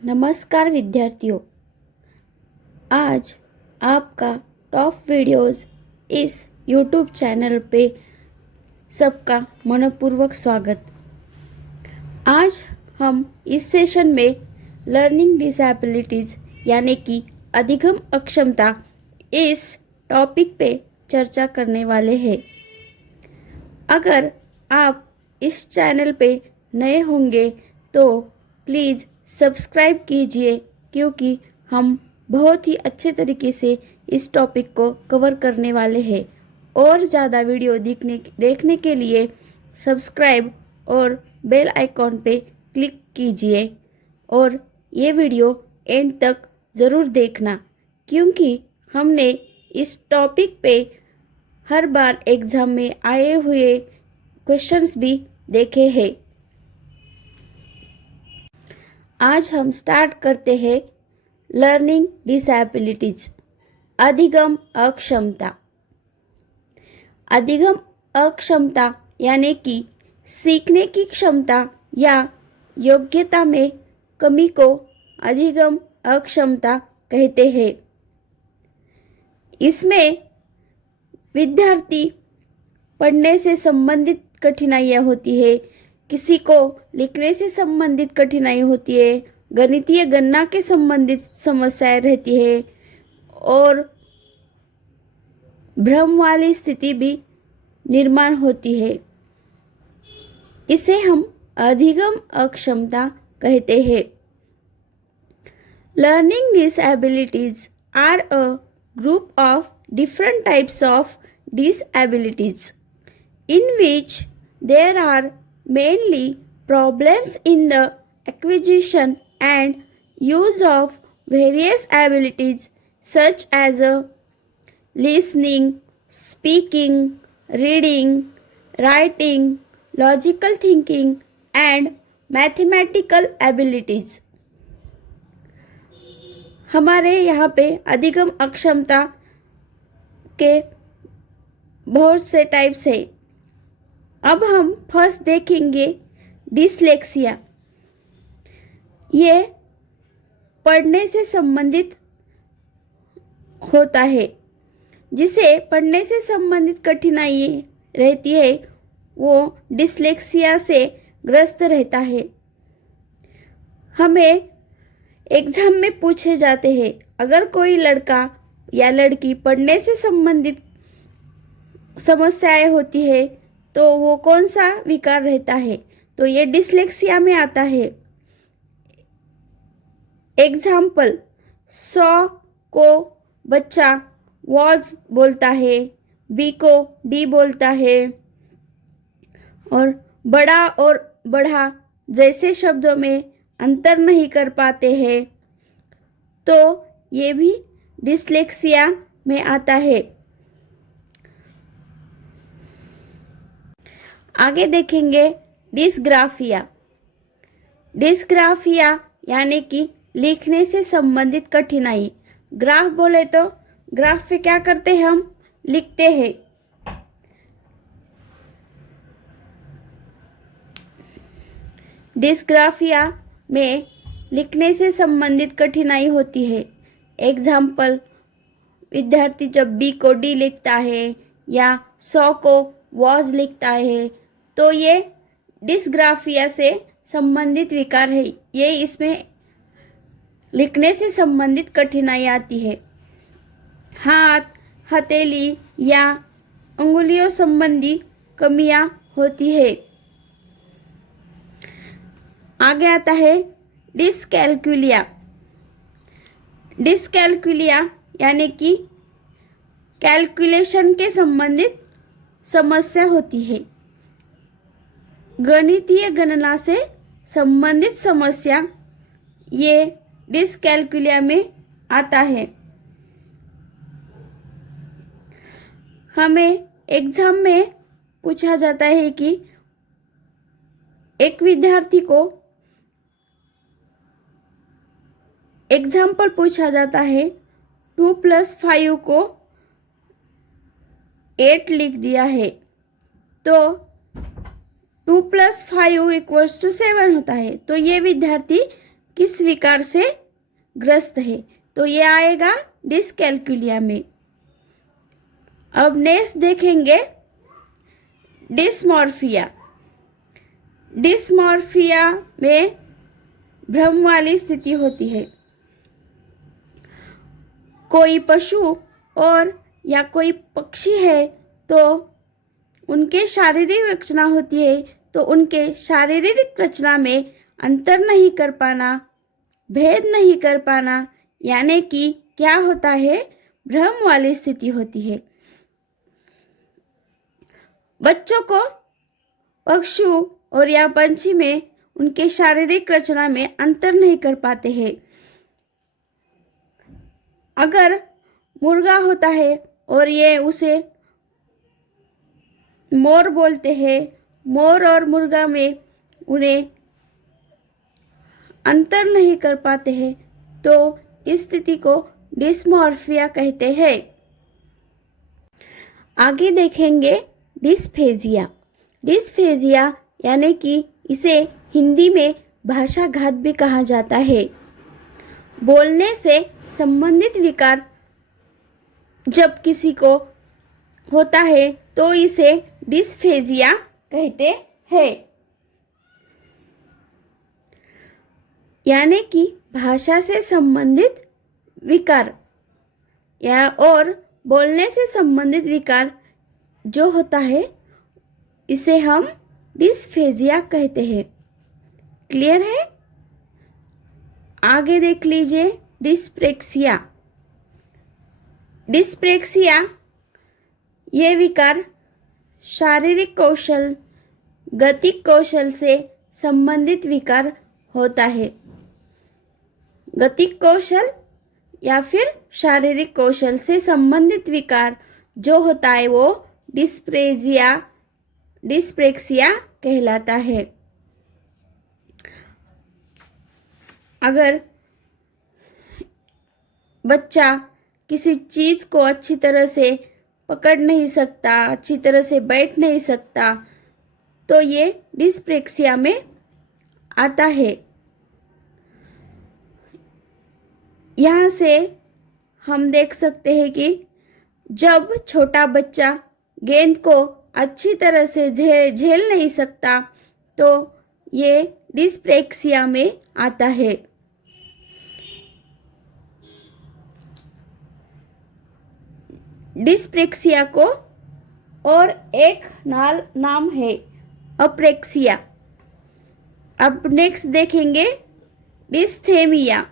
नमस्कार विद्यार्थियों, आज आपका टॉप वीडियोस इस यूट्यूब चैनल पे सबका मनपूर्वक स्वागत। आज हम इस सेशन में लर्निंग डिसेबिलिटीज़ यानी कि अधिगम अक्षमता इस टॉपिक पे चर्चा करने वाले हैं। अगर आप इस चैनल पे नए होंगे तो प्लीज़ सब्सक्राइब कीजिए, क्योंकि हम बहुत ही अच्छे तरीके से इस टॉपिक को कवर करने वाले हैं। और ज़्यादा वीडियो देखने के लिए सब्सक्राइब और बेल आइकॉन पे क्लिक कीजिए और ये वीडियो एंड तक ज़रूर देखना, क्योंकि हमने इस टॉपिक पे हर बार एग्ज़ाम में आए हुए क्वेश्चंस भी देखे हैं। आज हम स्टार्ट करते हैं लर्निंग डिसेबिलिटीज, अधिगम अक्षमता। अधिगम अक्षमता यानी कि सीखने की क्षमता या योग्यता में कमी को अधिगम अक्षमता कहते हैं। इसमें विद्यार्थी पढ़ने से संबंधित कठिनाइयाँ होती है, किसी को लिखने से संबंधित कठिनाई होती है, गणितीय गणना के संबंधित समस्याएं रहती है और भ्रम वाली स्थिति भी निर्माण होती है। इसे हम अधिगम अक्षमता कहते हैं। Learning disabilities are a group of different types of disabilities in which there are mainly problems in the acquisition and use of various abilities such as listening, speaking, reading, writing, logical thinking and mathematical abilities। हमारे यहाँ पे अधिगम अक्षमता के बहुत से types है। अब हम फर्स्ट देखेंगे डिसलेक्सिया। ये पढ़ने से संबंधित होता है। जिसे पढ़ने से संबंधित कठिनाई रहती है वो डिसलेक्सिया से ग्रस्त रहता है। हमें एग्जाम में पूछे जाते हैं, अगर कोई लड़का या लड़की पढ़ने से संबंधित समस्याएं होती है तो वो कौन सा विकार रहता है, तो ये डिसलेक्सिया में आता है। एग्जाम्पल, 100 को बच्चा वॉज बोलता है, बी को डी बोलता है और बड़ा और बढ़ा जैसे शब्दों में अंतर नहीं कर पाते हैं, तो ये भी डिसलेक्सिया में आता है। आगे देखेंगे डिस्ग्राफिया। डिस्ग्राफिया यानी कि लिखने से संबंधित कठिनाई। ग्राफ बोले तो ग्राफ पे क्या करते हैं, हम लिखते हैं। डिस्ग्राफिया में लिखने से संबंधित कठिनाई होती है। एग्जाम्पल, विद्यार्थी जब बी को डी लिखता है या 100 को वॉज लिखता है तो ये डिस्ग्राफिया से संबंधित विकार है। ये इसमें लिखने से संबंधित कठिनाई आती है। हाथ, हथेली या उंगलियों संबंधी कमियां होती है। आगे आता है डिसकैल्कुलिया। डिसकैल्कुलिया यानी कि कैलकुलेशन के संबंधित समस्या होती है। गणितीय गणना से संबंधित समस्या ये डिसकैल्कुलिया में आता है। हमें एग्जाम में पूछा जाता है कि एक विद्यार्थी को एग्जाम्पल पूछा जाता है, 2 + 5 को 8 लिख दिया है, तो 2 + 5 = 7 होता है। तो ये विद्यार्थी किस विकार से ग्रस्त है, तो ये आएगा डिसकैल्कुलिया में। अब नेक्स्ट देखेंगे डिस्मॉर्फिया। डिस्मॉर्फिया में भ्रम वाली स्थिति होती है। कोई पशु और या कोई पक्षी है तो उनके शारीरिक रचना होती है, तो उनके शारीरिक रचना में अंतर नहीं कर पाना, भेद नहीं कर पाना, यानी कि क्या होता है, भ्रम वाली स्थिति होती है। बच्चों को पशु और या पंछी में उनके शारीरिक रचना में अंतर नहीं कर पाते हैं। अगर मुर्गा होता है और ये उसे मोर बोलते हैं, मोर और मुर्गा में उन्हें अंतर नहीं कर पाते हैं, तो इस स्थिति को डिस्मॉर्फिया कहते हैं। आगे देखेंगे डिस्फेजिया। डिस्फेजिया यानी कि इसे हिंदी में भाषाघात भी कहा जाता है। बोलने से संबंधित विकार जब किसी को होता है तो इसे डिस्फेजिया कहते हैं। यानी कि भाषा से संबंधित विकार या और बोलने से संबंधित विकार जो होता है इसे हम डिस्फेजिया कहते हैं। क्लियर है? आगे देख लीजिए डिस्प्रेक्सिया। डिस्प्रेक्सिया ये विकार शारीरिक कौशल, गतिक कौशल से संबंधित विकार होता है। गतिक कौशल या फिर शारीरिक कौशल से संबंधित विकार जो होता है वो डिस्प्रेक्सिया कहलाता है। अगर बच्चा किसी चीज को अच्छी तरह से पकड़ नहीं सकता, अच्छी तरह से बैठ नहीं सकता, तो ये डिस्प्रेक्सिया में आता है। यहाँ से हम देख सकते हैं कि जब छोटा बच्चा गेंद को अच्छी तरह से झेल नहीं सकता तो ये डिस्प्रेक्सिया में आता है। डिस्प्रेक्सिया को और एक नाम है अप्रेक्सिया। अब नेक्स्ट देखेंगे डिस्थेमिया।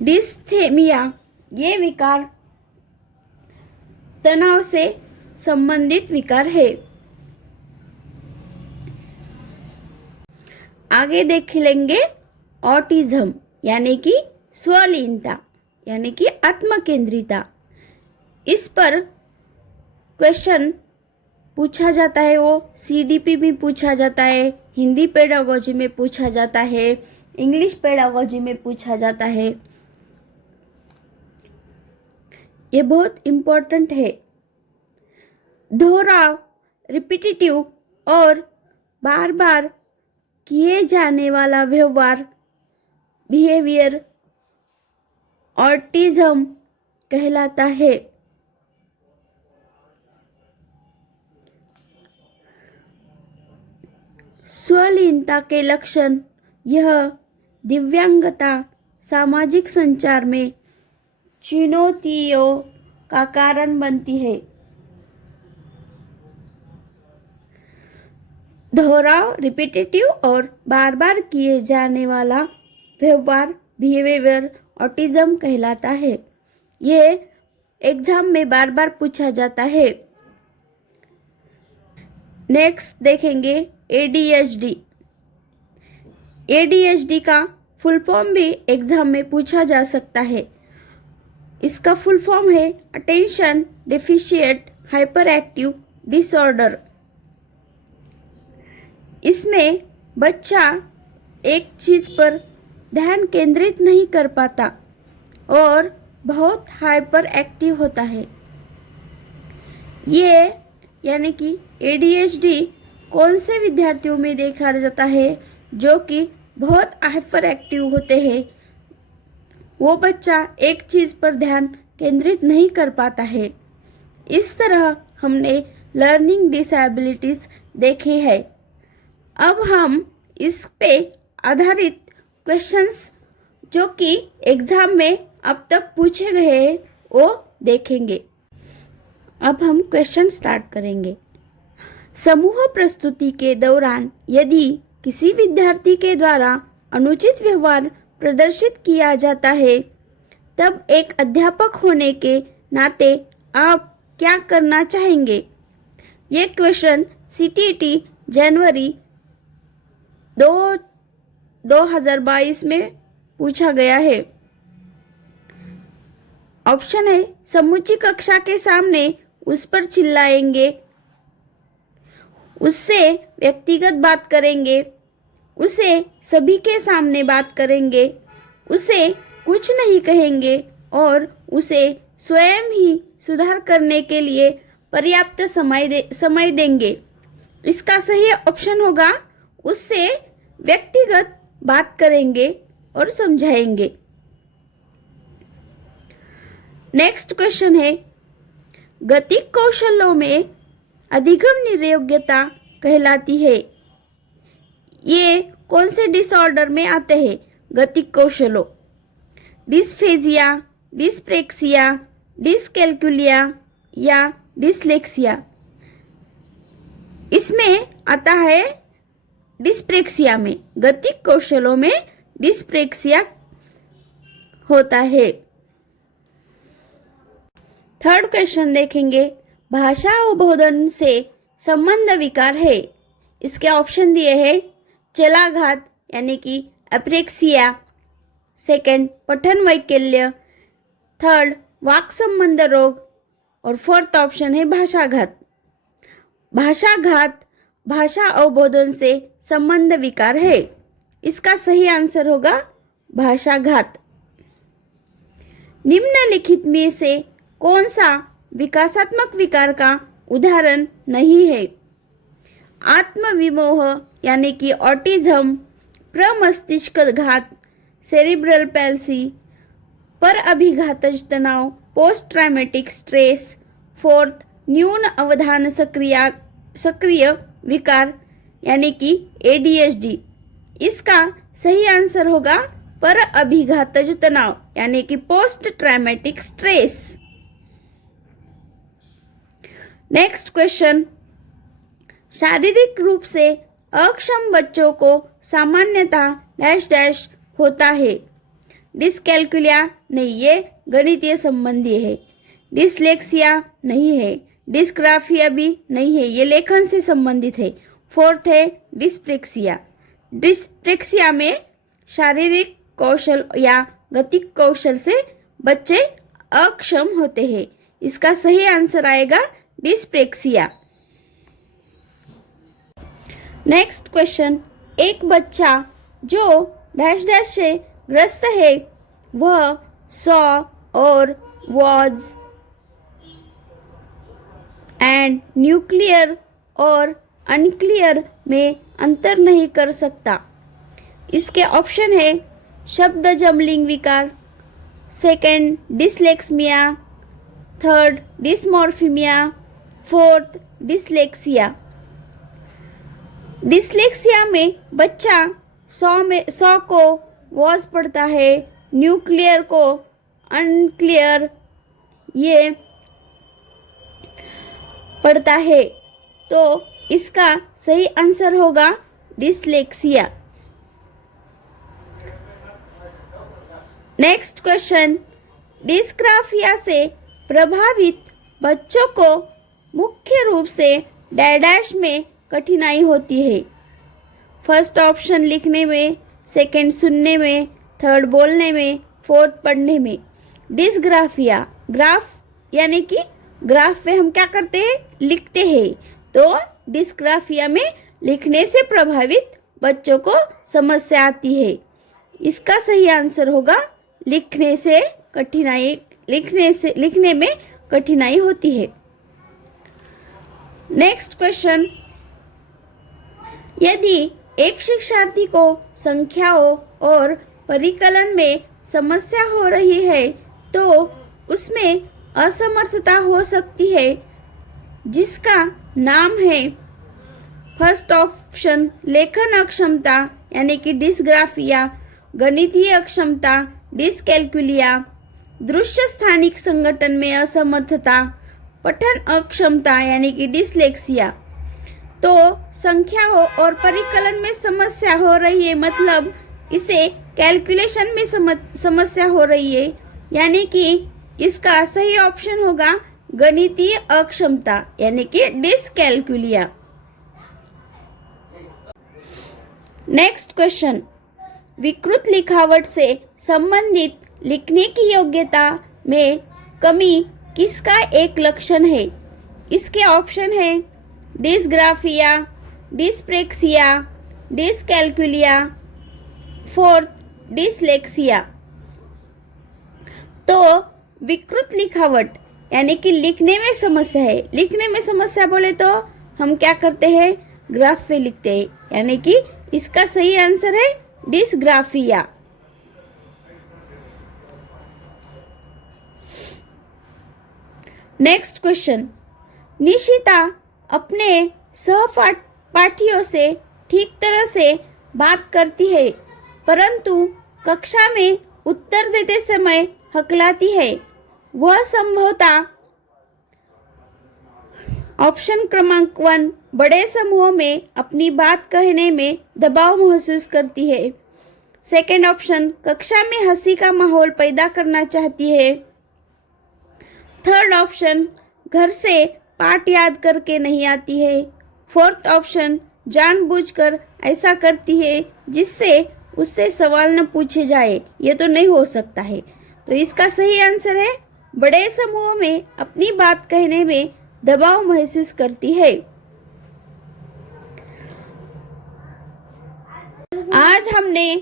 डिस्थेमिया ये विकार तनाव से संबंधित विकार है। आगे देख लेंगे ऑटिज्म यानी कि स्वलीनता यानी कि आत्मकेंद्रिता। इस पर क्वेश्चन पूछा जाता है, वो सीडीपी में पूछा जाता है, हिंदी पेडागोजी में पूछा जाता है, इंग्लिश पेडागोजी में पूछा जाता है। ये बहुत इम्पोर्टेंट है। दोहराव, रिपीटिटिव और बार बार किए जाने वाला व्यवहार बिहेवियर ऑटिज्म कहलाता है। स्वलीनता के लक्षण यह दिव्यांगता सामाजिक संचार में चुनौतियों का कारण बनती है। दोहराव, रिपीटेटिव और बार बार किए जाने वाला व्यवहार बिहेवियर ऑटिज्म कहलाता है। ये एग्जाम में बार बार पूछा जाता है। नेक्स्ट देखेंगे ADHD। ADHD का फुल फॉर्म भी एग्जाम में पूछा जा सकता है। इसका फुल फॉर्म है attention deficient hyper active disorder. इसमें बच्चा एक चीज पर ध्यान केंद्रित नहीं कर पाता और बहुत हाइपर एक्टिव होता है। ये यानी कि ADHD कौन से विद्यार्थियों में देखा जाता है? जो कि बहुत हाइपर एक्टिव होते हैं, वो बच्चा एक चीज़ पर ध्यान केंद्रित नहीं कर पाता है। इस तरह हमने लर्निंग डिसेबिलिटीज देखे हैं। अब हम इस पे आधारित क्वेश्चंस जो कि एग्जाम में अब तक पूछे गए हैं वो देखेंगे। अब हम क्वेश्चन स्टार्ट करेंगे। समूह प्रस्तुति के दौरान यदि किसी विद्यार्थी के द्वारा अनुचित व्यवहार प्रदर्शित किया जाता है, तब एक अध्यापक होने के नाते आप क्या करना चाहेंगे? ये क्वेश्चन CTET जनवरी 2022 में पूछा गया है। ऑप्शन है, समूची कक्षा के सामने उस पर चिल्लाएंगे, उससे व्यक्तिगत बात करेंगे, उसे सभी के सामने बात करेंगे, उसे कुछ नहीं कहेंगे और उसे स्वयं ही सुधार करने के लिए पर्याप्त समय देंगे। इसका सही ऑप्शन होगा, उससे व्यक्तिगत बात करेंगे और समझाएंगे। नेक्स्ट क्वेश्चन है, गतिक कौशलों में अधिगम निर्योग्यता कहलाती है। ये कौन से डिसऑर्डर में आते हैं? गतिक कौशलों, डिस्फेजिया, डिस्प्रेक्सिया, डिसकैल्कुलिया या डिसलेक्सिया। इसमें आता है डिस्प्रेक्सिया में, गतिक कौशलों में डिस्प्रेक्सिया होता है। थर्ड क्वेश्चन देखेंगे, भाषा अवबोधन से संबंध विकार है। इसके ऑप्शन दिए हैं, चलाघात यानी कि एप्रेक्सिया, सेकंड पठन वैकल्य, थर्ड वाक संबंध रोग और फोर्थ ऑप्शन है भाषाघात। भाषाघात भाषा अवबोधन से संबंध विकार है। इसका सही आंसर होगा भाषाघात। निम्नलिखित में से कौन सा विकासात्मक विकार का उदाहरण नहीं है? आत्मविमोह यानी कि ऑटिज्म, प्रमस्तिष्क घात, सेरिब्रल पैल्सी, पर अभिघातज तनाव, पोस्ट ट्रॉमेटिक स्ट्रेस, फोर्थ न्यून अवधान सक्रिय विकार यानी कि ADHD। इसका सही आंसर होगा पर अभिघातज तनाव यानी कि post traumatic stress. Next question, शारीरिक रूप से अक्षम बच्चों को सामान्यतः डैश डैश होता है। डिसकैल्कुलिया नहीं, ये गणितीय संबंधी है। डिसलेक्सिया नहीं है। डिस्ग्राफिया भी नहीं है, ये लेखन से संबंधित है। फोर्थ है डिस्प्रेक्सिया। डिस्प्रेक्सिया में शारीरिक कौशल या गतिक कौशल से बच्चे अक्षम होते हैं। इसका सही आंसर आएगा डिस्प्रेक्सिया। नेक्स्ट क्वेश्चन, एक बच्चा जो डैश डैश से ग्रस्त है वह सॉ और वॉज एंड न्यूक्लियर और अनक्लियर में अंतर नहीं कर सकता। इसके ऑप्शन है, शब्द जमलिंग विकार, second dyslexia, third dysmorphia, fourth dyslexia. Dyslexia में बच्चा सॉ को वॉज पढ़ता है, न्यूक्लियर को अनक्लियर ये पढ़ता है, तो इसका सही आंसर होगा डिसलेक्सिया। नेक्स्ट क्वेश्चन, डिस्ग्राफिया से प्रभावित बच्चों को मुख्य रूप से डैश में कठिनाई होती है। फर्स्ट ऑप्शन लिखने में, सेकंड सुनने में, थर्ड बोलने में, फोर्थ पढ़ने में। डिस्ग्राफिया, ग्राफ यानी कि ग्राफ में हम क्या करते हैं, लिखते हैं, तो डिस्ग्राफिया में लिखने से प्रभावित बच्चों को समस्या आती है। इसका सही आंसर होगा लिखने में कठिनाई होती है। नेक्स्ट क्वेश्चन, यदि एक शिक्षार्थी को संख्याओं और परिकलन में समस्या हो रही है तो उसमें असमर्थता हो सकती है जिसका नाम है फर्स्ट ऑप्शन लेखन अक्षमता यानी कि डिस्ग्राफिया, गणितीय अक्षमता डिस्कैल्कुलिया, दृश्य स्थानिक संगठन में असमर्थता, पठन अक्षमता यानी कि डिसलेक्सिया। तो संख्याओं और परिकलन में समस्या हो रही है मतलब इसे कैलकुलेशन में समस्या हो रही है, यानी कि इसका सही ऑप्शन होगा गणितीय अक्षमता यानी कि डिसकैल्कुलिया। नेक्स्ट क्वेश्चन, विकृत लिखावट से संबंधित लिखने की योग्यता में कमी किसका एक लक्षण है? इसके ऑप्शन है डिस्ग्राफिया, डिस्प्रेक्सिया, डिसकैल्कुलिया, फोर्थ डिसलेक्सिया। तो विकृत लिखावट यानी कि लिखने में समस्या है। लिखने में समस्या बोले तो हम क्या करते हैं, ग्राफ पे लिखते हैं, यानी कि इसका सही आंसर है डिस्ग्राफिया। नेक्स्ट क्वेश्चन, निशिता अपने सहपाठियों से ठीक तरह से बात करती है परंतु कक्षा में उत्तर देते समय हकलाती है। वह संभवतः ऑप्शन क्रमांक 1 बड़े समूह में अपनी बात कहने में दबाव महसूस करती है। सेकंड ऑप्शन कक्षा में हंसी का माहौल पैदा करना चाहती है। थर्ड ऑप्शन घर से पाठ याद करके नहीं आती है। फोर्थ ऑप्शन जानबूझकर ऐसा करती है जिससे उससे सवाल न पूछे जाए। ये तो नहीं हो सकता है। तो इसका सही आंसर है बड़े समूह में अपनी बात कहने में दबाव महसूस करती है। आज हमने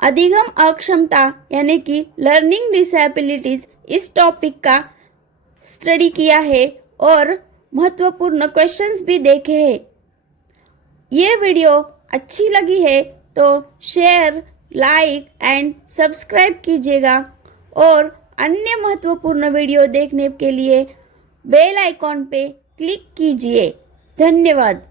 अधिगम अक्षमता यानी कि लर्निंग डिसेबिलिटीज इस टॉपिक का स्टडी किया है और महत्वपूर्ण क्वेश्चंस भी देखे हैं। ये वीडियो अच्छी लगी है तो शेयर, लाइक एंड सब्सक्राइब कीजिएगा और अन्य महत्वपूर्ण वीडियो देखने के लिए बेल आइकॉन पे क्लिक कीजिए। धन्यवाद।